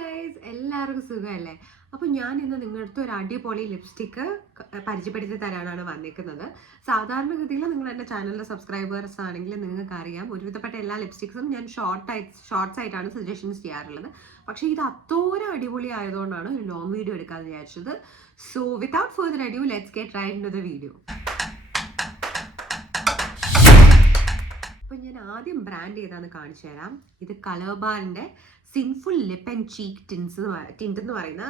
Guys, എല്ലാവർക്കും സുഖമല്ലേ? അപ്പോൾ ഞാൻ ഇന്ന് നിങ്ങളുടെ അടുത്ത് ഒരു അടിപൊളി ലിപ്സ്റ്റിക്ക് പരിചയപ്പെടുത്തി തരാനാണ് വന്നിരിക്കുന്നത്. സാധാരണഗതിയിൽ നിങ്ങൾ എൻ്റെ ചാനലിലെ സബ്സ്ക്രൈബേഴ്സ് ആണെങ്കിൽ നിങ്ങൾക്ക് അറിയാം, ഒരുവിധപ്പെട്ട എല്ലാ ലിപ്സ്റ്റിക്സും ഞാൻ ഷോർട്സ് ആയിട്ടാണ് സജഷൻസ് ചെയ്യാറുള്ളത്. പക്ഷേ ഇത് അത്തോരം അടിപൊളി ആയതുകൊണ്ടാണ് ഒരു ലോങ് വീഡിയോ എടുക്കാമെന്ന് വിചാരിച്ചത്. So without further adieu, let's get right into the video. അപ്പോൾ ഞാൻ ആദ്യം ബ്രാൻഡ് ഏതാണെന്ന് കാണിച്ചു തരാം. ഇത് കളർബാറിൻ്റെ sinful lip and cheek tint എന്ന് പറയുന്ന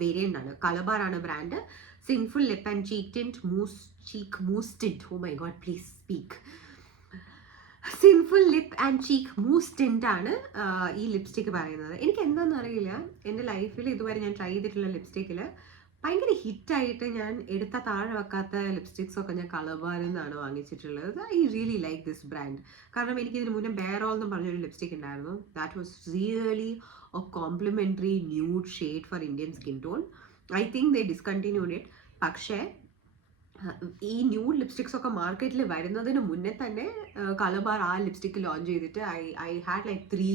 വേരിയൻ്റ് ആണ്. കളർബാറാണ് brand. Sinful lip and cheek mousse tint. Oh my god, please speak. Sinful lip and cheek mousse tint ആണ് ഈ ലിപ്സ്റ്റിക്ക് പറയുന്നത്. എനിക്ക് എന്താണെന്ന് അറിയില്ല, എൻ്റെ ലൈഫിൽ ഇതുവരെ ഞാൻ ട്രൈ ചെയ്തിട്ടുള്ള ലിപ്സ്റ്റിക്കിൽ ഭയങ്കര ഹിറ്റായിട്ട് ഞാൻ എടുത്ത താഴെ വെക്കാത്ത ലിപ്സ്റ്റിക്സ് ഒക്കെ ഞാൻ കളർബാറിൽ നിന്നാണ് വാങ്ങിച്ചിട്ടുള്ളത്. I really like this brand. കാരണം എനിക്ക് ഇതിന് മുന്നേ ബെയറോൾ എന്ന് പറഞ്ഞൊരു ലിപ്സ്റ്റിക് ഉണ്ടായിരുന്നു. That was really a complimentary nude shade for Indian skin tone. I think they discontinued it. പക്ഷേ ഈ ന്യൂഡ് ലിപ്സ്റ്റിക്സ് ഒക്കെ മാർക്കറ്റിൽ വരുന്നതിന് മുന്നേ തന്നെ കളർബാർ ആ ലിപ്സ്റ്റിക്ക് ലോഞ്ച് ചെയ്തിട്ട് I had like 3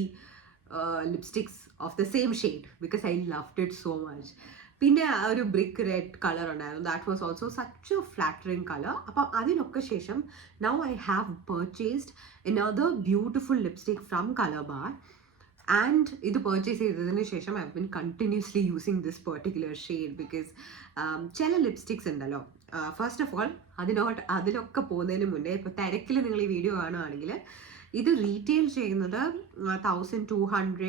lipsticks of the same shade because I loved it so much. പിന്നെ ഒരു ബ്രിക്ക് റെഡ് കളർ ഉണ്ടായിരുന്നു. That was also such a flattering colour. അപ്പം അതിനൊക്കെ ശേഷം now I have purchased another beautiful lipstick from Colorbar. And ഇത് purchase ചെയ്തതിന് ശേഷം I have been continuously using this particular shade because ചില ലിപ്സ്റ്റിക്സ് ഉണ്ടല്ലോ, ഫസ്റ്റ് ഓഫ് ഓൾ അതിലൊക്കെ പോകുന്നതിന് മുന്നേ ഇപ്പോൾ തിരക്കിൽ നിങ്ങൾ ഈ വീഡിയോ കാണുകയാണെങ്കിൽ ഇത് റീറ്റെയിൽ ചെയ്യുന്നത് 1200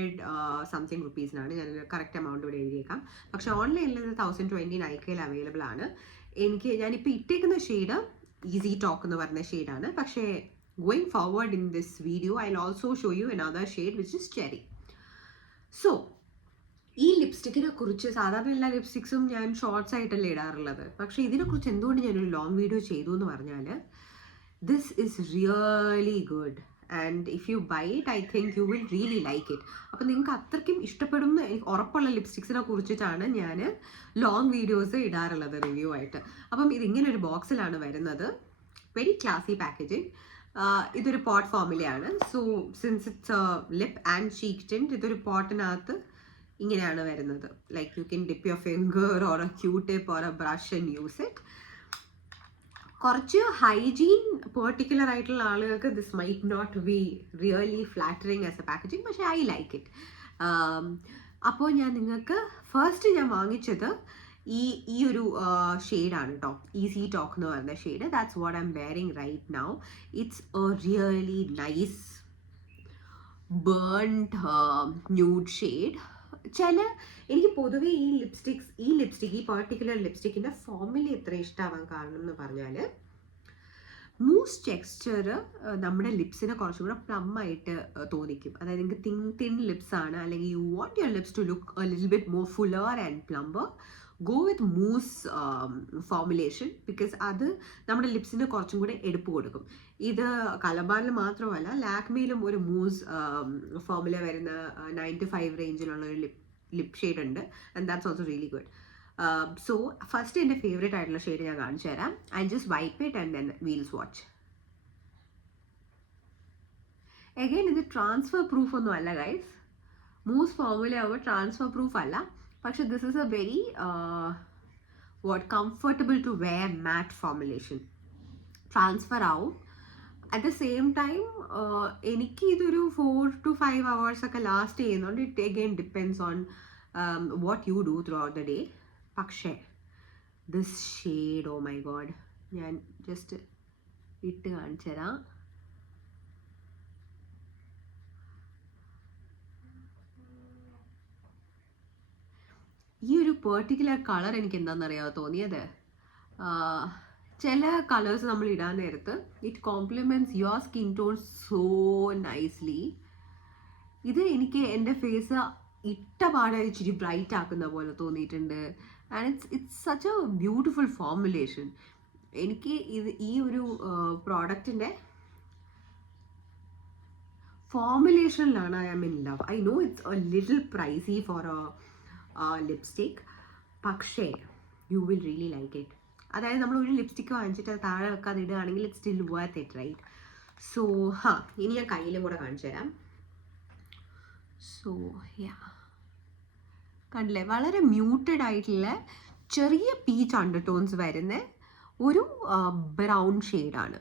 സംതിങ് റുപ്പീസിനാണ്. ഞാൻ കറക്റ്റ് എമൗണ്ട് ഇവിടെ എഴുതിയേക്കാം. പക്ഷേ ഓൺലൈനിൽ ഇത് 1020 നൈക്കയിൽ അവൈലബിൾ ആണ്. ഞാനിപ്പോൾ ഇട്ടേക്കുന്ന ഷെയ്ഡ് ഈസി ടോക്ക് എന്ന് പറഞ്ഞ ഷെയ്ഡാണ്. പക്ഷേ going forward in this video I will also show you another shade which is cherry. So ഈ ലിപ്സ്റ്റിക്കിനെ കുറിച്ച് സാധാരണ എല്ലാ ലിപ്സ്റ്റിക്സും ഞാൻ ഷോർട്സ് ആയിട്ടല്ലേ ഇടാറുള്ളത്. പക്ഷേ ഇതിനെക്കുറിച്ച് എന്തുകൊണ്ട് ഞാനൊരു ലോങ് വീഡിയോ ചെയ്തു എന്ന് പറഞ്ഞാൽ this is really good. And if you buy it I think you will really like it. അപ്പോൾ നിങ്ങൾക്ക് അത്രയ്ക്കും ഇഷ്ടപ്പെടുന്ന എനിക്ക് ഉറപ്പുള്ള ലിപ്സ്റ്റിക്സിനെ കുറിച്ചിട്ടാണ് ഞാൻ ലോങ് വീഡിയോസ് ഇടാറുള്ളത് റിവ്യൂ ആയിട്ട്. അപ്പം ഇതിങ്ങനെ ഒരു ബോക്സിലാണ് വരുന്നത്. Very classy packaging. ഇതൊരു പോട്ട് ഫോമിലെയാണ്. So since it's lip and cheek tint, ഇതൊരു പോട്ടിനകത്ത് ഇങ്ങനെയാണ് വരുന്നത്. Like you can dip your finger or a Q tip or a brush and use it. കുറച്ച് ഹൈജീൻ പെർട്ടിക്കുലർ ആയിട്ടുള്ള ആളുകൾക്ക് this might not be really flattering as a packaging, പക്ഷേ I like it. അപ്പോൾ ഞാൻ നിങ്ങൾക്ക് ഫസ്റ്റ് ഞാൻ വാങ്ങിച്ചത് ഈ ഒരു ഷെയ്ഡാണ് കേട്ടോ, ഈസി ടോക്ക് എന്ന് പറയുന്ന shade. That's what I'm wearing right now. It's a really nice burned nude shade. എനിക്ക് പൊതുവേ ഈ ലിപ്സ്റ്റിക് ഈ പെർട്ടിക്കുലർ ലിപ്സ്റ്റിക്കിൻ്റെ ഫോമിൽ എത്ര ഇഷ്ടമാവാൻ കാരണം എന്ന് പറഞ്ഞാൽ മൂസ് ടെക്സ്ചർ നമ്മുടെ ലിപ്സിനെ കുറച്ചും കൂടെ പ്ലം ആയിട്ട് തോന്നിക്കും. അതായത് നിങ്ങൾക്ക് തിൻ ലിപ്സ് ആണ്, അല്ലെങ്കിൽ you want your lips to look a little bit more fuller and plumper, go with mousse formulation because അത് നമ്മുടെ ലിപ്സിന് കുറച്ചും കൂടെ എടുപ്പ് കൊടുക്കും. ഇത് കളർബാറിൽ മാത്രമല്ല, ലാക്മിയിലും ഒരു മൂസ് ഫോർമുല വരുന്ന 9 to 5 റേഞ്ചിലുള്ള ഒരു ലിപ്പ് ഷെയ്ഡ് ഉണ്ട്. And that's also really good. So first എൻ്റെ ഫേവറേറ്റ് ആയിട്ടുള്ള ഷെയ്ഡ് ഞാൻ കാണിച്ചു തരാം. I just wipe it and then we'll swatch. Again ഇത് ട്രാൻസ്ഫർ പ്രൂഫ് ഒന്നും അല്ല ഗൈസ്. മൂസ് ഫോർമുല ആവുമ്പോൾ ട്രാൻസ്ഫർ പ്രൂഫ് അല്ല. പക്ഷെ this is a very comfortable to wear matte formulation. Transfer ആവും. അറ്റ് ദ സെയിം ടൈം എനിക്ക് ഇതൊരു 4 to 5 hours ഒക്കെ ലാസ്റ്റ് ചെയ്യുന്നുണ്ട്. It again depends on what you do throughout the day. പക്ഷേ this shade, oh my god, ഞാൻ just ഇട്ട് കാണിച്ചു തരാം. ഈ ഒരു പെർട്ടിക്കുലർ കളർ എനിക്ക് എന്താണെന്നറിയാമോ തോന്നിയത്, ചില കളേഴ്സ് നമ്മൾ ഇടാൻ നേരത്ത് it compliments your skin tone so nicely. ഇത് എനിക്ക് എൻ്റെ ഫേസ് ഇട്ട പാടെ ഇച്ചിരി ബ്രൈറ്റ് ആക്കുന്ന പോലെ തോന്നിയിട്ടുണ്ട്. And it's such a beautiful formulation. എനിക്ക് ഈ ഒരു പ്രോഡക്റ്റിൻ്റെ ഫോർമുലേഷനിലാണ് I am in love. I know it's a little pricey for a lipstick, പക്ഷേ you will really like it. അതായത് നമ്മൾ ഒരു ലിപ്സ്റ്റിക്ക് വാങ്ങിച്ചിട്ട് അത് താഴെ വെക്കാതെ ഇടുകയാണെങ്കിൽ it's still worth it, right? So ഇനി ഞാൻ കയ്യിലും കൂടെ കാണിച്ചു തരാം. സോ യാ, കണ്ടില്ലേ, വളരെ മ്യൂട്ടഡ് ആയിട്ടുള്ള ചെറിയ പീച്ച് അണ്ടർടോൺസ് വരുന്ന ഒരു ബ്രൗൺ ഷെയ്ഡാണ്.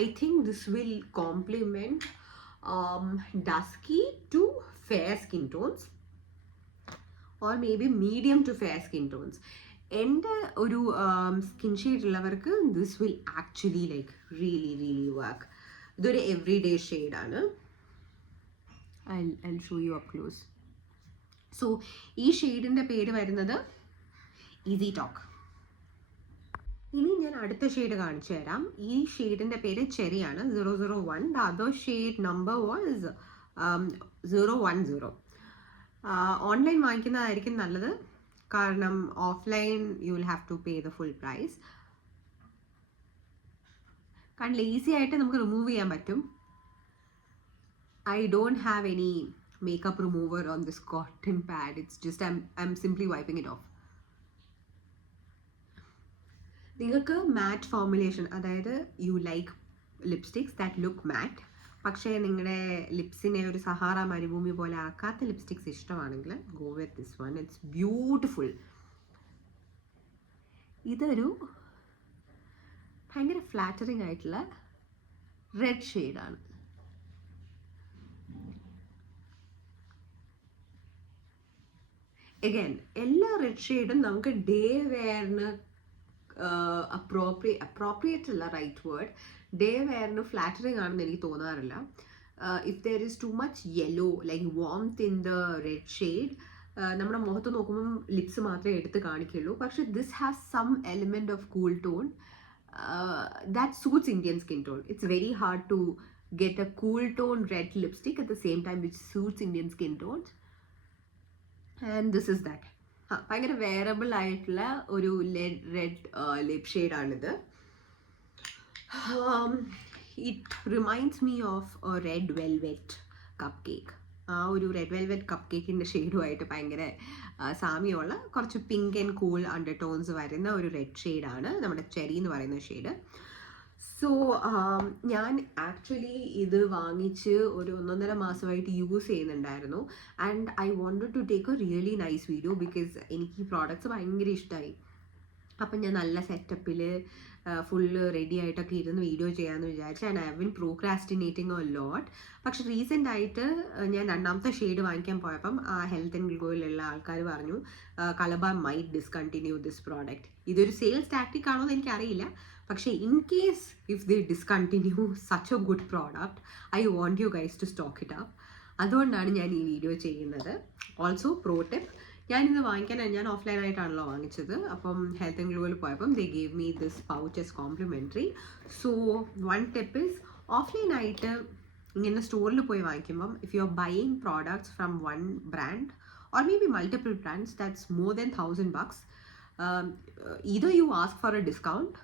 I think this will complement dusky to fair skin tones or maybe medium to fair skin tones. എൻ്റെ ഒരു സ്കിൻ ഷെയ്ഡ് ഉള്ളവർക്ക് this will actually like really work. ഇതൊരു എവറി ഡേ ഷെയ്ഡാണ്. I'll show you up close. So ഈ ഷെയ്ഡിൻ്റെ പേര് വരുന്നത് easy talk. ഇനി ഞാൻ അടുത്ത ഷെയ്ഡ് കാണിച്ചു തരാം. ഈ ഷെയ്ഡിൻ്റെ പേര് ചെറിയാണ്, 001. The other shade number was 010. Online വാങ്ങിക്കുന്നതായിരിക്കും നല്ലത്, കാരണം offline you will have to pay the full price. കാരണം ഈസി ആയിട്ട് നമുക്ക് റിമൂവ് ചെയ്യാൻ പറ്റും. I don't have any makeup remover on this cotton pad. It's just I'm simply wiping it off. നിങ്ങൾക്ക് matte formulation, അതായത് you like lipsticks that look matte, പക്ഷേ നിങ്ങളുടെ ലിപ്സിനെ ഒരു സഹാറ മരുഭൂമി പോലെ ആക്കാത്ത ലിപ്സ്റ്റിക്സ് ഇഷ്ടമാണെങ്കിൽ go with this one. It's beautiful. ഇതൊരു ഭയങ്കര ഫ്ലാറ്ററിങ് ആയിട്ടുള്ള റെഡ് ഷെയ്ഡാണ്. എഗൈൻ എല്ലാ റെഡ് ഷെയ്ഡും നമുക്ക് ഡേ വെയറിന് അപ്രോപ്രിയേറ്റ് അല്ല റൈറ്റ് വേർഡ്, ഡേ വെയറിന് ഫ്ലാറ്ററിങ് ആണെന്ന് എനിക്ക് തോന്നാറില്ല. If there is too much yellow like warmth in the red shade, നമ്മുടെ മുഖത്ത് നോക്കുമ്പം ലിപ്സ് മാത്രമേ എടുത്ത് കാണിക്കുള്ളൂ. പക്ഷെ this has some element of cool tone that suits Indian skin tone. It's very hard to get a cool tone red lipstick at the same time which suits Indian skin tones. And this is that. ഭയങ്കര wearable ആയിട്ടുള്ള ഒരു red lip ഷെയ്ഡാണിത്. It reminds me of a red velvet cupcake. ആ ഒരു red velvet cup കേക്കിൻ്റെ ഷെയ്ഡുമായിട്ട് ഭയങ്കര സാമ്യമുള്ള കുറച്ച് pink and cool under tones വരുന്ന ഒരു റെഡ് ഷെയ്ഡാണ് നമ്മുടെ ചെറി എന്ന് പറയുന്ന ഷെയ്ഡ്. സോ ഞാൻ ആക്ച്വലി ഇത് വാങ്ങിച്ച് ഒരു 1.5 മാസമായിട്ട് യൂസ് ചെയ്യുന്നുണ്ടായിരുന്നു. And I wanted to take a really nice video because എനിക്ക് ഈ പ്രോഡക്റ്റ്സ് ഭയങ്കര ഇഷ്ടമായി. അപ്പം ഞാൻ നല്ല സെറ്റപ്പിൽ ഫുള്ള് റെഡി ആയിട്ടൊക്കെ ഇരുന്ന് വീഡിയോ ചെയ്യാമെന്ന് വിചാരിച്ചു. And I have been procrastinating a lot. പക്ഷെ റീസെൻ്റ് ആയിട്ട് ഞാൻ 2ാമത്തെ ഷെയ്ഡ് വാങ്ങിക്കാൻ പോയപ്പം ഹെൽത്ത് ആൻഡ് ഗ്ലോയിലുള്ള ആൾക്കാർ പറഞ്ഞു Colorbar might discontinue this product. ഇതൊരു സെയിൽസ് ടാക്ടിക് ആണോ എന്ന് എനിക്കറിയില്ല, പക്ഷേ in case if they discontinue such a good product I want you guys to stock it up. അതുകൊണ്ടാണ് ഞാൻ ഈ വീഡിയോ ചെയ്യുന്നത്. ഓൾസോ പ്രോ ടിപ്പ്, ഞാനിത് ഞാൻ ഓഫ്ലൈൻ ആയിട്ടാണല്ലോ വാങ്ങിച്ചത്. അപ്പം ഹെൽത്ത് ആൻഡ് ഗ്ലോയിൽ പോയപ്പം they gave me this pouch as complimentary. So one tip is, offline ആയിട്ട് ഇങ്ങനെ സ്റ്റോറിൽ പോയി വാങ്ങിക്കുമ്പം if you are buying products from one brand or maybe multiple brands that's more than $1,000, either you ask for a discount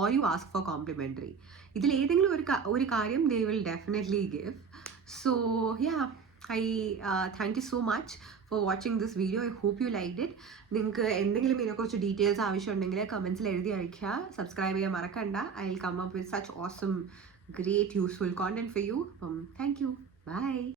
or you ask for complimentary. ഇതിൽ ഏതെങ്കിലും ഒരു കാര്യം they will definitely give. So yeah, I thank you so much for watching this video. I hope you liked it. നിങ്ങൾക്ക് എന്തെങ്കിലും ഇതിനെക്കുറിച്ച് details ആവശ്യമുണ്ടെങ്കിൽ കമൻസിൽ എഴുതി അയയ്ക്കുക. സബ്സ്ക്രൈബ് ചെയ്യാൻ മറക്കണ്ട. I will come up with such awesome, great, useful content for you. Thank you. Bye.